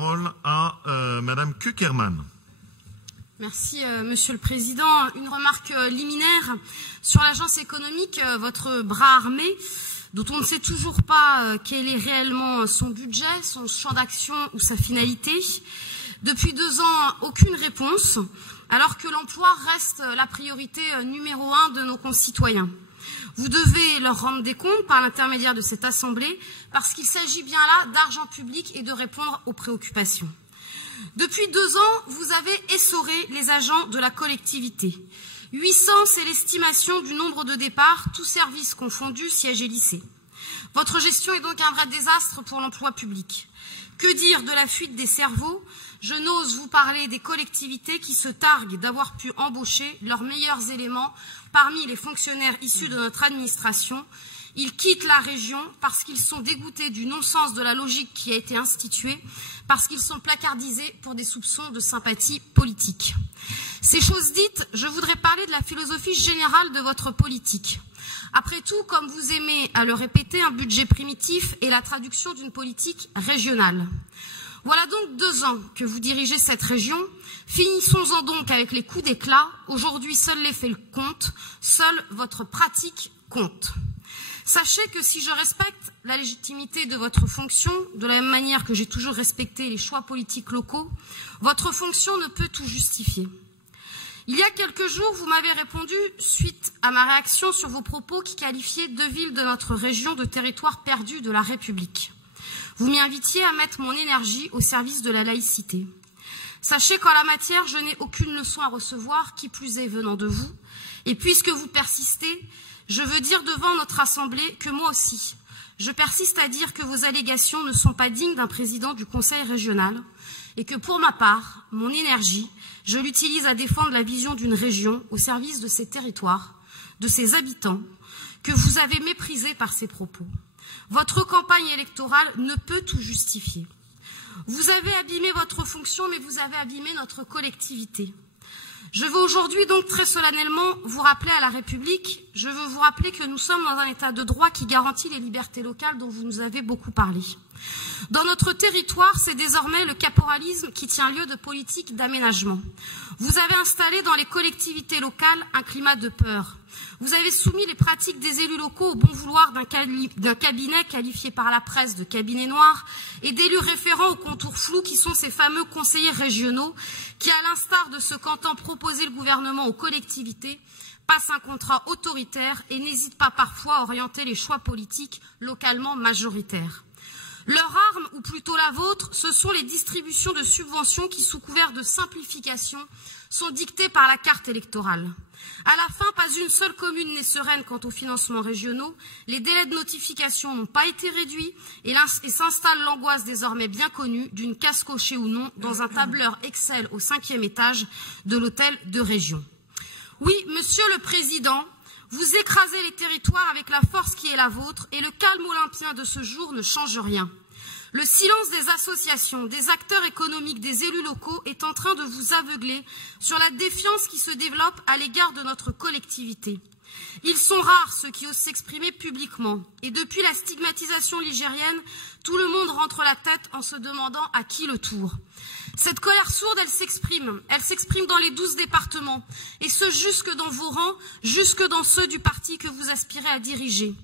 Parole à Madame Kuckerman. Merci, Monsieur le Président. Une remarque liminaire sur l'agence économique, votre bras armé, dont on ne sait toujours pas quel est réellement son budget, son champ d'action ou sa finalité. Depuis 2 ans, aucune réponse, alors que l'emploi reste la priorité numéro 1 de nos concitoyens. Vous devez leur rendre des comptes par l'intermédiaire de cette Assemblée, parce qu'il s'agit bien là d'argent public et de répondre aux préoccupations. Depuis 2 ans, vous avez essoré les agents de la collectivité. 800, c'est l'estimation du nombre de départs, tous services confondus, sièges et lycées. Votre gestion est donc un vrai désastre pour l'emploi public. Que dire de la fuite des cerveaux? Je n'ose vous parler des collectivités qui se targuent d'avoir pu embaucher leurs meilleurs éléments parmi les fonctionnaires issus de notre administration. Ils quittent la région parce qu'ils sont dégoûtés du non-sens de la logique qui a été instituée, parce qu'ils sont placardisés pour des soupçons de sympathie politique. Ces choses dites, je voudrais parler de la philosophie générale de votre politique. Après tout, comme vous aimez à le répéter, un budget primitif est la traduction d'une politique régionale. Voilà donc 2 ans que vous dirigez cette région. Finissons-en donc avec les coups d'éclat. Aujourd'hui, seul les faits comptent, seule votre pratique compte. Sachez que si je respecte la légitimité de votre fonction, de la même manière que j'ai toujours respecté les choix politiques locaux, votre fonction ne peut tout justifier. Il y a quelques jours, vous m'avez répondu suite à ma réaction sur vos propos qui qualifiaient 2 villes de notre région de territoire perdu de la République. Vous m'y invitiez à mettre mon énergie au service de la laïcité. Sachez qu'en la matière, je n'ai aucune leçon à recevoir, qui plus est venant de vous. Et puisque vous persistez, je veux dire devant notre Assemblée que moi aussi, je persiste à dire que vos allégations ne sont pas dignes d'un président du Conseil régional et que pour ma part, mon énergie, je l'utilise à défendre la vision d'une région au service de ses territoires, de ses habitants, que vous avez méprisés par ces propos. Votre campagne électorale ne peut tout justifier. Vous avez abîmé votre fonction, mais vous avez abîmé notre collectivité. Je veux aujourd'hui donc très solennellement vous rappeler à la République, je veux vous rappeler que nous sommes dans un état de droit qui garantit les libertés locales dont vous nous avez beaucoup parlé. Dans notre territoire, c'est désormais le caporalisme qui tient lieu de politique d'aménagement. Vous avez installé dans les collectivités locales un climat de peur. Vous avez soumis les pratiques des élus locaux au bon vouloir d'un cabinet qualifié par la presse de cabinet noir et d'élus référents aux contours flous qui sont ces fameux conseillers régionaux qui, à l'instar de ce qu'entend proposer le gouvernement aux collectivités, passent un contrat autoritaire et n'hésitent pas parfois à orienter les choix politiques localement majoritaires. Leur arme, ou plutôt la vôtre, ce sont les distributions de subventions qui, sous couvert de simplification, sont dictées par la carte électorale. À la fin, pas une seule commune n'est sereine quant aux financements régionaux, les délais de notification n'ont pas été réduits et s'installe l'angoisse désormais bien connue d'une case cochée ou non dans un tableur Excel au 5e étage de l'hôtel de région. Oui, Monsieur le Président, vous écrasez les territoires avec la force qui est la vôtre et le calme olympien de ce jour ne change rien. Le silence des associations, des acteurs économiques, des élus locaux est en train de vous aveugler sur la défiance qui se développe à l'égard de notre collectivité. Ils sont rares ceux qui osent s'exprimer publiquement et depuis la stigmatisation ligérienne, tout le monde rentre la tête en se demandant à qui le tour. Cette colère sourde, elle s'exprime dans les 12 départements, et ce jusque dans vos rangs, jusque dans ceux du parti que vous aspirez à diriger.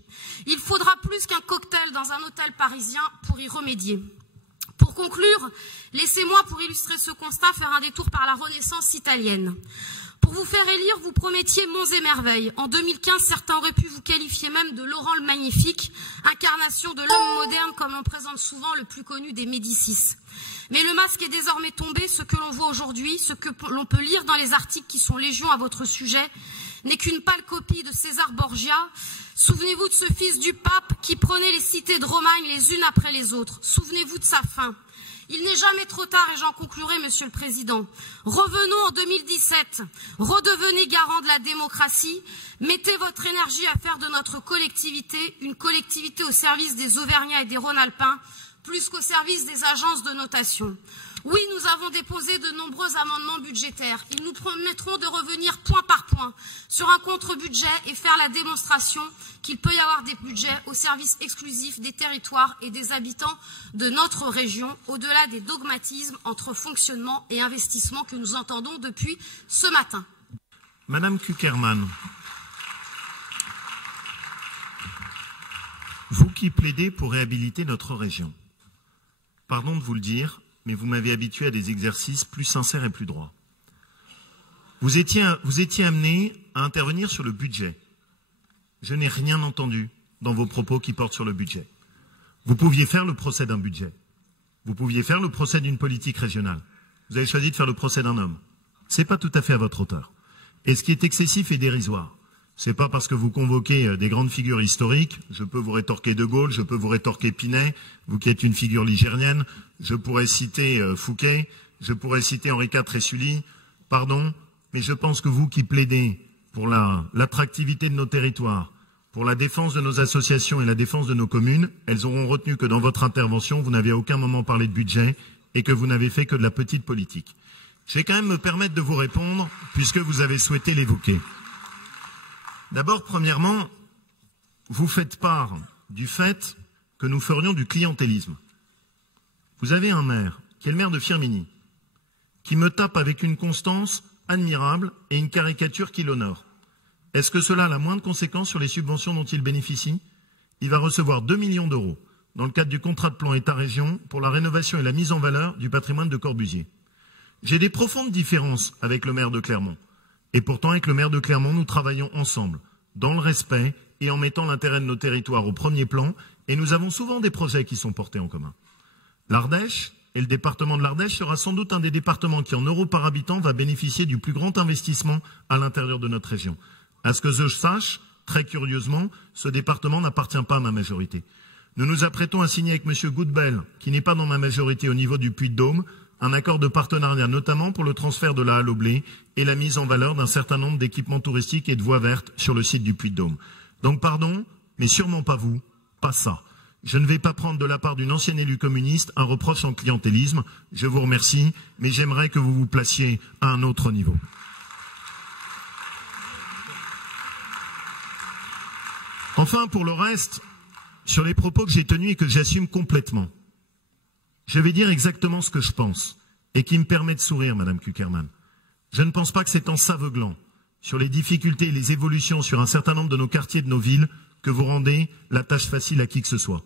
Il faudra plus qu'un cocktail dans un hôtel parisien pour y remédier. Pour conclure, laissez-moi, pour illustrer ce constat, faire un détour par la Renaissance italienne. Pour vous faire élire, vous promettiez monts et merveilles. En 2015, certains auraient pu vous qualifier même de Laurent le Magnifique, incarnation de l'homme moderne comme l'on présente souvent le plus connu des Médicis. Mais le masque est désormais tombé, ce que l'on voit aujourd'hui, ce que l'on peut lire dans les articles qui sont légion à votre sujet, n'est qu'une pâle copie de César Borgia. Souvenez-vous de ce fils du pape qui prenait les cités de Romagne les unes après les autres. Souvenez-vous de sa fin. Il n'est jamais trop tard et j'en conclurai, Monsieur le Président. Revenons en 2017, redevenez garant de la démocratie, mettez votre énergie à faire de notre collectivité une collectivité au service des Auvergnats et des Rhône-Alpins plus qu'au service des agences de notation. Oui, nous avons déposé de nombreux amendements budgétaires. Ils nous permettront de revenir point par point sur un contre-budget et faire la démonstration qu'il peut y avoir des budgets au service exclusif des territoires et des habitants de notre région, au-delà des dogmatismes entre fonctionnement et investissement que nous entendons depuis ce matin. Madame Cukierman, vous qui plaidez pour réhabiliter notre région, pardon de vous le dire, mais vous m'avez habitué à des exercices plus sincères et plus droits. Vous étiez amené à intervenir sur le budget. Je n'ai rien entendu dans vos propos qui portent sur le budget. Vous pouviez faire le procès d'un budget. Vous pouviez faire le procès d'une politique régionale. Vous avez choisi de faire le procès d'un homme. C'est pas tout à fait à votre hauteur. Et ce qui est excessif et dérisoire, c'est pas parce que vous convoquez des grandes figures historiques, je peux vous rétorquer De Gaulle, je peux vous rétorquer Pinet, vous qui êtes une figure ligérienne, je pourrais citer Fouquet, je pourrais citer Henri IV et Sully, pardon, mais je pense que vous qui plaidez pour l'attractivité de nos territoires, pour la défense de nos associations et la défense de nos communes, elles auront retenu que dans votre intervention, vous n'avez à aucun moment parlé de budget et que vous n'avez fait que de la petite politique. Je vais quand même me permettre de vous répondre, puisque vous avez souhaité l'évoquer. D'abord, premièrement, vous faites part du fait que nous ferions du clientélisme. Vous avez un maire, qui est le maire de Firminy, qui me tape avec une constance admirable et une caricature qui l'honore. Est-ce que cela a la moindre conséquence sur les subventions dont il bénéficie? Il va recevoir 2 millions d'euros dans le cadre du contrat de plan État-région pour la rénovation et la mise en valeur du patrimoine de Corbusier. J'ai des profondes différences avec le maire de Clermont. Et pourtant, avec le maire de Clermont, nous travaillons ensemble, dans le respect et en mettant l'intérêt de nos territoires au premier plan, et nous avons souvent des projets qui sont portés en commun. L'Ardèche et le département de l'Ardèche sera sans doute un des départements qui, en euros par habitant, va bénéficier du plus grand investissement à l'intérieur de notre région. À ce que je sache, très curieusement, ce département n'appartient pas à ma majorité. Nous nous apprêtons à signer avec M. Goodbell, qui n'est pas dans ma majorité au niveau du Puy-de-Dôme, un accord de partenariat notamment pour le transfert de la halle au blé et la mise en valeur d'un certain nombre d'équipements touristiques et de voies vertes sur le site du Puy-de-Dôme. Donc pardon, mais sûrement pas vous, pas ça. Je ne vais pas prendre de la part d'une ancienne élue communiste un reproche en clientélisme. Je vous remercie, mais j'aimerais que vous vous placiez à un autre niveau. Enfin, pour le reste, sur les propos que j'ai tenus et que j'assume complètement, je vais dire exactement ce que je pense et qui me permet de sourire, Madame Cukierman. Je ne pense pas que c'est en s'aveuglant sur les difficultés et les évolutions sur un certain nombre de nos quartiers, de nos villes, que vous rendez la tâche facile à qui que ce soit.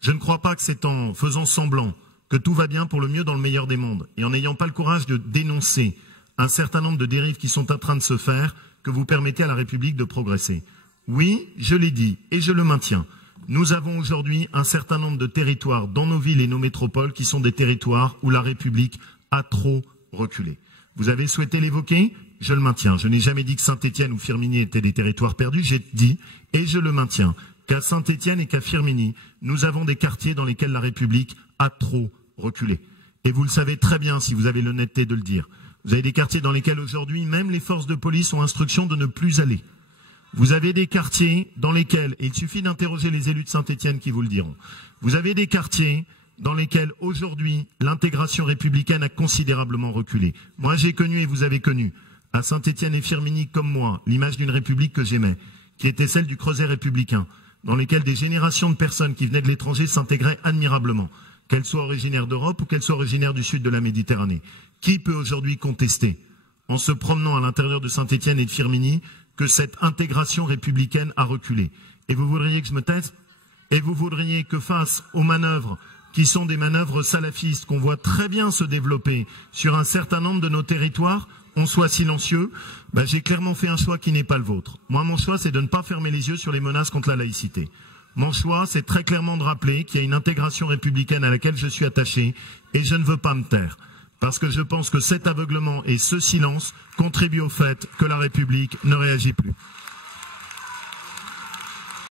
Je ne crois pas que c'est en faisant semblant que tout va bien pour le mieux dans le meilleur des mondes et en n'ayant pas le courage de dénoncer un certain nombre de dérives qui sont en train de se faire que vous permettez à la République de progresser. Oui, je l'ai dit et je le maintiens. Nous avons aujourd'hui un certain nombre de territoires dans nos villes et nos métropoles qui sont des territoires où la République a trop reculé. Vous avez souhaité l'évoquer, je le maintiens. Je n'ai jamais dit que Saint-Étienne ou Firminy étaient des territoires perdus, j'ai dit, et je le maintiens, qu'à Saint-Étienne et qu'à Firminy, nous avons des quartiers dans lesquels la République a trop reculé. Et vous le savez très bien si vous avez l'honnêteté de le dire. Vous avez des quartiers dans lesquels aujourd'hui, même les forces de police ont instruction de ne plus aller. Vous avez des quartiers dans lesquels, et il suffit d'interroger les élus de Saint-Étienne qui vous le diront, vous avez des quartiers dans lesquels aujourd'hui l'intégration républicaine a considérablement reculé. Moi j'ai connu et vous avez connu à Saint-Étienne et Firminy comme moi l'image d'une République que j'aimais, qui était celle du creuset républicain, dans lesquels des générations de personnes qui venaient de l'étranger s'intégraient admirablement, qu'elles soient originaires d'Europe ou qu'elles soient originaires du sud de la Méditerranée. Qui peut aujourd'hui contester, en se promenant à l'intérieur de Saint-Étienne et de Firminy, que cette intégration républicaine a reculé? Et vous voudriez que je me taise? Et vous voudriez que face aux manœuvres qui sont des manœuvres salafistes qu'on voit très bien se développer sur un certain nombre de nos territoires, on soit silencieux? J'ai clairement fait un choix qui n'est pas le vôtre. Moi, mon choix, c'est de ne pas fermer les yeux sur les menaces contre la laïcité. Mon choix, c'est très clairement de rappeler qu'il y a une intégration républicaine à laquelle je suis attaché et je ne veux pas me taire. Parce que je pense que cet aveuglement et ce silence contribuent au fait que la République ne réagit plus.